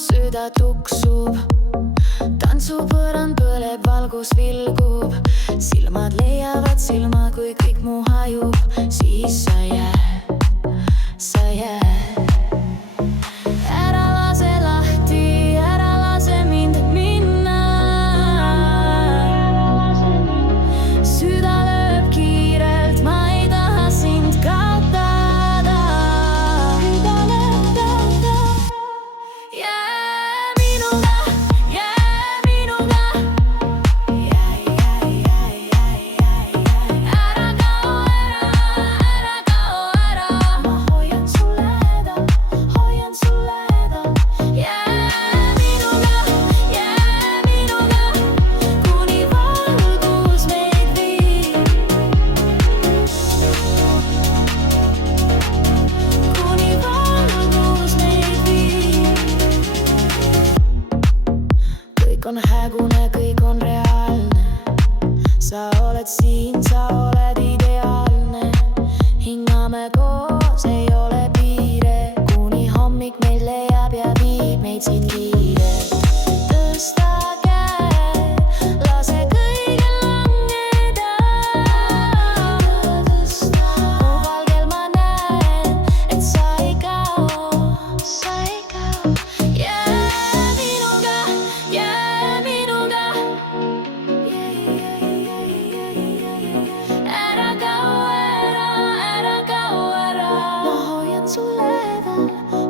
Süda tuksub, tantsupõrand põleb, valgus vilgub, silmad leiavad silma, kui kõik muu hajub, siis sa jääd. Ära lase lahti, ära lase mind minna. Süda lööb kiirelt, ma ei taha sind kaotada. Kõik on hägune, kõik on reaalne. Sa oled siin, sa oled ideaalne. Hingame koos, ei ole piire, kuni hommik meil leiab ja viib meid siit kiirelt. Tõsta käed, lase kõigel langeda. Mu valgel ma näen, et sa ei kao.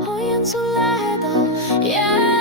Hoian su lähedal, yeah.